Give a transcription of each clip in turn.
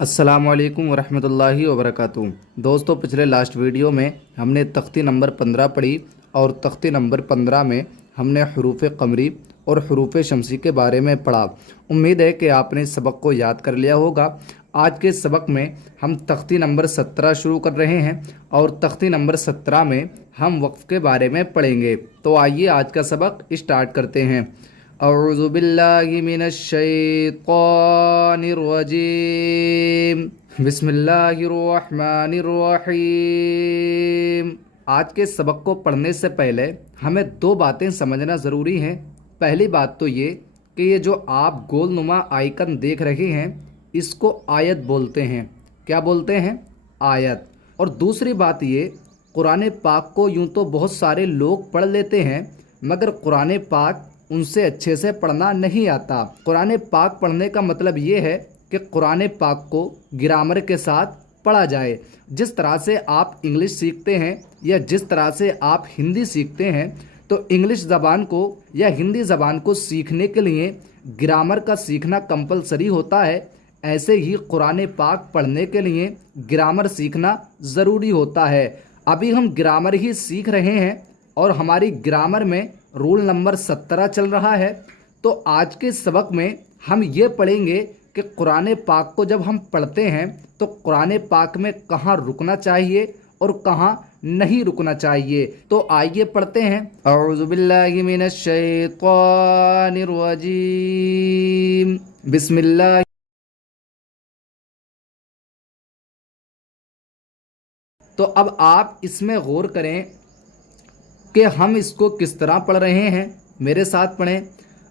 अस्सलामुअलैकुम वरहमतुल्लाहि वबरकातुहू। दोस्तों, पिछले लास्ट वीडियो में हमने तख्ती नंबर 15 पढ़ी और तख्ती नंबर 15 में हमने हरूफ कमरी और हरूफ शमसी के बारे में पढ़ा। उम्मीद है कि आपने इस सबक को याद कर लिया होगा। आज के सबक में हम तख्ती नंबर 17 शुरू कर रहे हैं और तख्ती नंबर 17 में हम वक्फ के बारे में पढ़ेंगे। तो आइए आज का सबक स्टार्ट करते हैं। अऊज़ु बिल्लाहि मिनश शैतानिर रजीम, बिस्मिल्लाहिर्रहमानिर रहीम। आज के सबक को पढ़ने से पहले हमें दो बातें समझना ज़रूरी हैं। पहली बात तो ये कि ये जो आप गोलनुमा आइकन देख रहे हैं इसको आयत बोलते हैं। क्या बोलते हैं? आयत। और दूसरी बात ये, कुरान पाक को यूँ तो बहुत सारे लोग पढ़ लेते हैं मगर कुरान पाक उनसे अच्छे से पढ़ना नहीं आता। कुरान पाक पढ़ने का मतलब ये है कि कुरान पाक को ग्रामर के साथ पढ़ा जाए। जिस तरह से आप इंग्लिश सीखते हैं या जिस तरह से आप हिंदी सीखते हैं, तो इंग्लिश ज़बान को या हिंदी ज़बान को सीखने के लिए ग्रामर का सीखना कंपलसरी होता है। ऐसे ही कुरान पाक पढ़ने के लिए ग्रामर सीखना ज़रूरी होता है। अभी हम ग्रामर ही सीख रहे हैं और हमारी ग्रामर में रूल नंबर 17 चल रहा है। तो आज के सबक में हम ये पढ़ेंगे कि कुरान पाक को जब हम पढ़ते हैं तो कुरान पाक में कहाँ रुकना चाहिए और कहाँ नहीं रुकना चाहिए। तो आइए पढ़ते हैं। अऊज़ु बिल्लाहि मिनश शैतानिर रजीम, बिस्मिल्लाह। तो अब आप इसमें गौर करें कि हम इसको किस तरह पढ़ रहे हैं। मेरे साथ पढ़ें।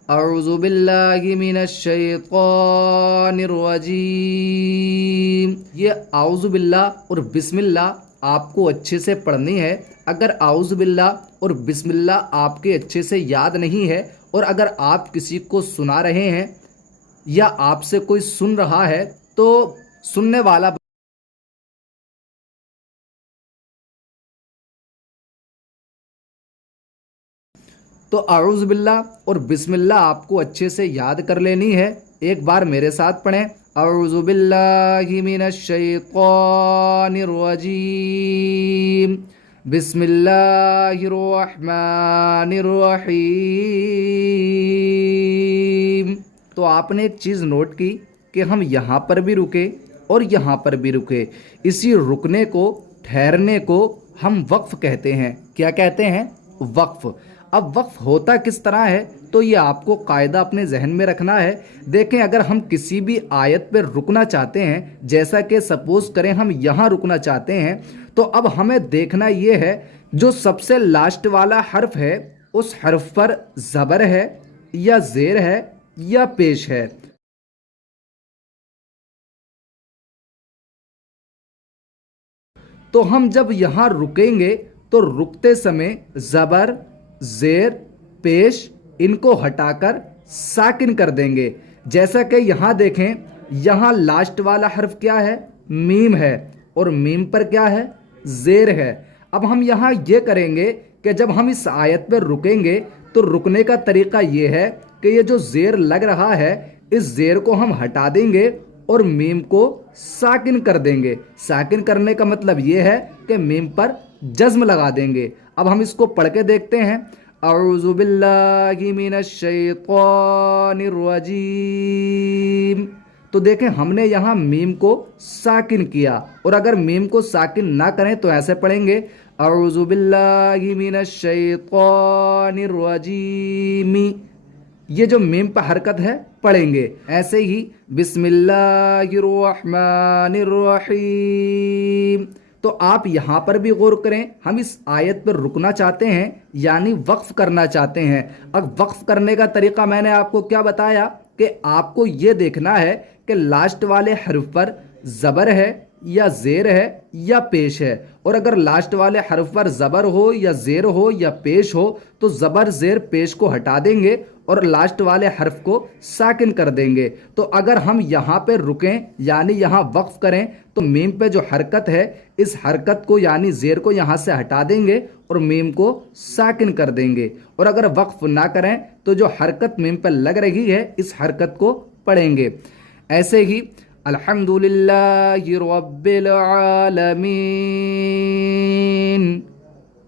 अऊज़ु बिल्लाहि मिनश शैतानिर रजीम। ये आऊज़ु बिल्लाह और बिस्मिल्लाह आपको अच्छे से पढ़नी है। अगर आऊज़ु बिल्लाह और बिस्मिल्लाह आपके अच्छे से याद नहीं है और अगर आप किसी को सुना रहे हैं या आपसे कोई सुन रहा है तो सुनने वाला तो आऊज़ बिल्लाह और बिस्मिल्लाह आपको अच्छे से याद कर लेनी है। एक बार मेरे साथ पढ़ें। अऊज़ु बिल्लाहि मिनश शैतानिर रजीम, बिस्मिल्लाहिर्रहमानिर रहीम। तो आपने एक चीज़ नोट की कि हम यहाँ पर भी रुके और यहाँ पर भी रुके। इसी रुकने को, ठहरने को हम वक्फ कहते हैं। क्या कहते हैं? वक्फ। अब वक्फ होता किस तरह है तो ये आपको कायदा अपने जहन में रखना है। देखें, अगर हम किसी भी आयत पर रुकना चाहते हैं, जैसा कि सपोज करें हम यहाँ रुकना चाहते हैं, तो अब हमें देखना ये है जो सबसे लास्ट वाला हर्फ है उस हर्फ पर ज़बर है या ज़ेर है या पेश है। तो हम जब यहाँ रुकेंगे तो रुकते समय ज़बर, ज़ेर, पेश इनको हटाकर साकिन कर देंगे। जैसा कि यहाँ देखें, यहाँ लास्ट वाला हर्फ क्या है? मीम है और मीम पर क्या है? ज़ेर है। अब हम यहाँ ये करेंगे कि जब हम इस आयत पर रुकेंगे तो रुकने का तरीका ये है कि ये जो ज़ेर लग रहा है इस ज़ेर को हम हटा देंगे और मीम को साकिन कर देंगे। साकिन करने का मतलब ये है कि मीम पर जज्म लगा देंगे। अब हम इसको पढ़ के देखते हैं। अऊज़ु बिल्लाहि मिनश शैतानिर रजीम। तो देखें, हमने यहाँ मीम को साकिन किया और अगर मीम को साकिन ना करें तो ऐसे पढ़ेंगे। अऊज़ु बिल्लाहि मिनश शैतानिर रजीम। ये जो मीम पर हरकत है पढ़ेंगे। ऐसे ही बिस्मिल्लाहिर्रहमानिर रहीम। तो आप यहाँ पर भी गौर करें, हम इस आयत पर रुकना चाहते हैं यानी वक्फ करना चाहते हैं। अब वक्फ करने का तरीका मैंने आपको क्या बताया कि आपको ये देखना है कि लास्ट वाले हर्फ पर ज़बर है या ज़ेर है या पेश है। और अगर लास्ट वाले हर्फ पर ज़बर हो या ज़ेर हो या पेश हो तो ज़बर, ज़ेर, पेश को हटा देंगे और लास्ट वाले हर्फ को साकिन कर देंगे। तो अगर हम यहाँ पे रुकें यानी यहाँ वक्फ करें तो मीम पे जो हरकत है इस हरकत को यानी ज़ेर को यहाँ से हटा देंगे और मीम को साकिन कर देंगे। और अगर वक्फ ना करें तो जो हरकत मीम पर लग रही है इस हरकत को पढ़ेंगे। ऐसे ही अल्हम्दुलिल्लाहि रब्बिल आलमीन।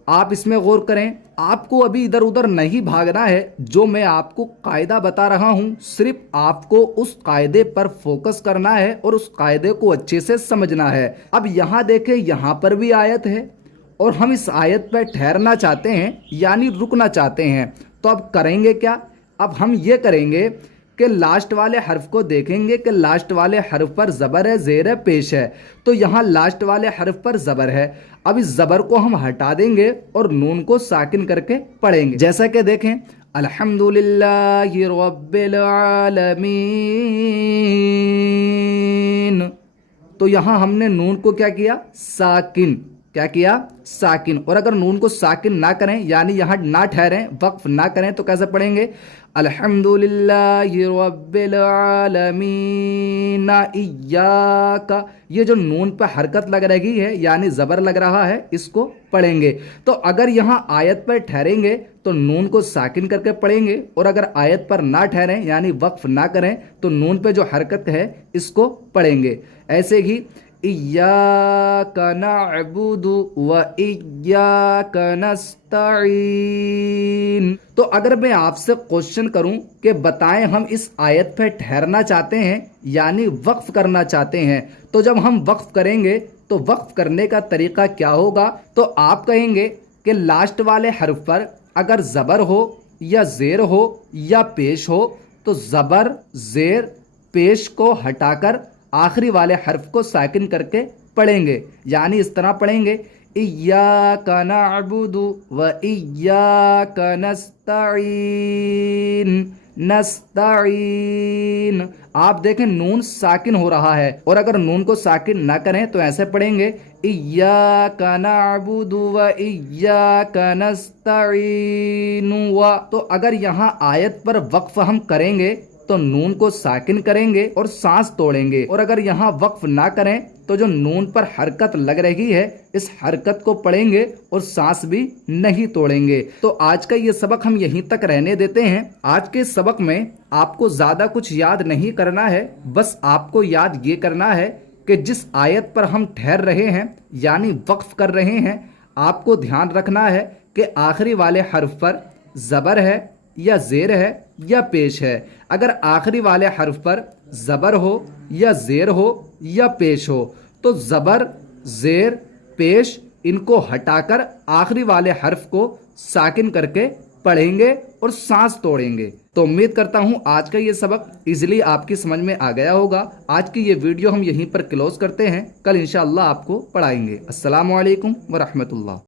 आप इसमें गौर करें, आपको अभी इधर उधर नहीं भागना है। जो मैं आपको कायदा बता रहा हूं, सिर्फ आपको उस कायदे पर फोकस करना है और उस कायदे को अच्छे से समझना है। अब यहाँ देखें, यहाँ पर भी आयत है और हम इस आयत पर ठहरना चाहते हैं, यानी रुकना चाहते हैं। तो अब करेंगे क्या? अब हम ये करेंगे कि लास्ट वाले हर्फ को देखेंगे कि लास्ट वाले हर्फ पर ज़बर है, ज़ेर है, पेश है। तो यहाँ लास्ट वाले हर्फ पर ज़बर है। अब इस ज़बर को हम हटा देंगे और नून को साकिन करके पढ़ेंगे। जैसा कि देखें, अल्हम्दुलिल्लाहि रब्बिल आलमीन। तो यहाँ हमने नून को क्या किया? साकिन। क्या किया? साकिन। और अगर नून को साकिन ना करें, यानी यहाँ ना ठहरें, वक्फ ना करें, तो कैसे पढ़ेंगे? अल्हम्दुलिल्लाहि रब्बिल आलमीन इय्याका। ये जो नून पर हरकत लग रही है, यानी ज़बर लग रहा है, इसको पढ़ेंगे। तो अगर यहाँ आयत पर ठहरेंगे तो नून को साकिन करके पढ़ेंगे, और अगर आयत पर ना ठहरें, यानी वक्फ ना करें, तो नून पे जो हरकत है इसको पढ़ेंगे। ऐसे ही इय्याका नअबुदु व इय्याका नस्तईन। तो अगर मैं आपसे क्वेश्चन करूं कि बताएं हम इस आयत पर ठहरना चाहते हैं यानी वक्फ करना चाहते हैं, तो जब हम वक्फ करेंगे तो वक्फ करने का तरीका क्या होगा? तो आप कहेंगे कि लास्ट वाले हर्फ पर अगर ज़बर हो या ज़ेर हो या पेश हो, तो ज़बर, ज़ेर, पेश को हटाकर आखिरी वाले हर्फ को साकिन करके पढ़ेंगे। यानी इस तरह पढ़ेंगे, इय्याका नअबुदु व इय्याका नस्तईन, नस्तईन। आप देखें नून साकिन हो रहा है, और अगर नून को साकिन ना करें तो ऐसे पढ़ेंगे, इय्याका नअबुदु व इय्याका नस्तईन व। तो अगर यहाँ आयत पर वक्फ हम करेंगे तो नून को साकिन करेंगे और सांस तोड़ेंगे, और अगर यहाँ वक्फ ना करें तो जो नून पर हरकत लग रही है, इस हरकत को पढ़ेंगे और सांस भी नहीं तोड़ेंगे। तो आज का ये सबक हम यहीं तक रहने देते हैं। आज के सबक में आपको ज़्यादा कुछ याद नहीं करना है, बस आपको याद ये करना है कि जिस आयत पर हम ठहर रहे हैं यानी वक्फ कर रहे हैं, आपको ध्यान रखना है कि आखिरी वाले हर्फ पर ज़बर है या ज़ेर है या पेश है। अगर आखिरी वाले हर्फ पर ज़बर हो या ज़ेर हो या पेश हो, तो ज़बर, ज़ेर, पेश, इनको हटाकर आखिरी वाले हर्फ को साकिन करके पढ़ेंगे और सांस तोड़ेंगे। तो उम्मीद करता हूँ आज का ये सबक इजीली आपकी समझ में आ गया होगा। आज की ये वीडियो हम यहीं पर क्लोज करते हैं, कल इंशाअल्लाह आपको पढ़ाएंगे। अस्सलामु अलैकुम व रहमतुल्लाह।